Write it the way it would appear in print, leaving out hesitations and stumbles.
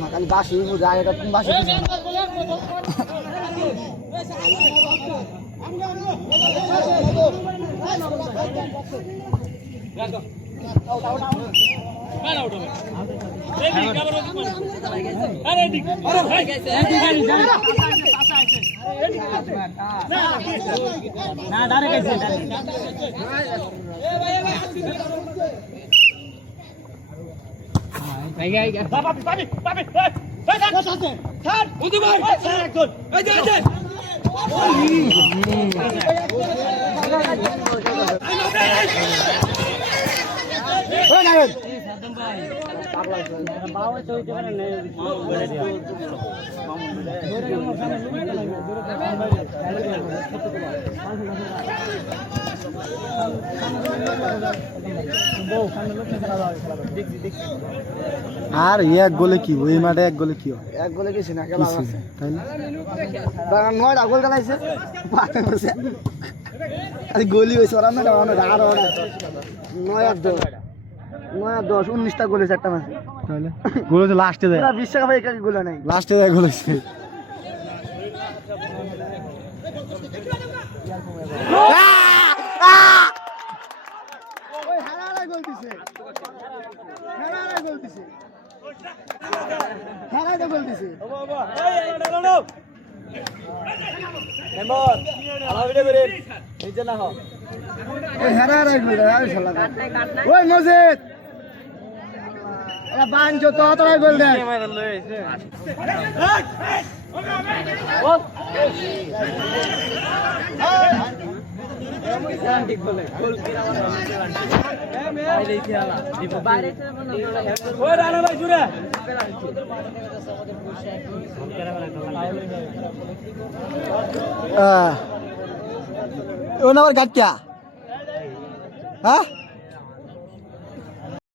makan basi udah ada pun basi আর এক গোলে কি ওই মাঠে এক গোলে কি এক গোলে কিছু না খেলা আছে তাই নয় গোল খেলাইছে আরে গোলি হইছে ওরা না আর 9-10 19টা গোল হইছে একটা ম্যাচ তাহলে গোল হইছে লাস্টে যায় 20 টাকা ভাই একাকি গোল নাই লাস্টে যায় গোল হইছে ওই হারারা গোল দিছে হারারা গোল দিছে হারারা গোল দিছে বাবা এই ডালো মেম্বার আলা ভিডিও করে নিচে না হ ওই হারারা গোল আর শালা ওই মজিদ এ বানজো তো তোরা গোল দে ঠিক বলে গোল কিরা এই দেখি আলা বাইরে ওই রানা ভাই জুরে ও নাম্বার কাট क्या हां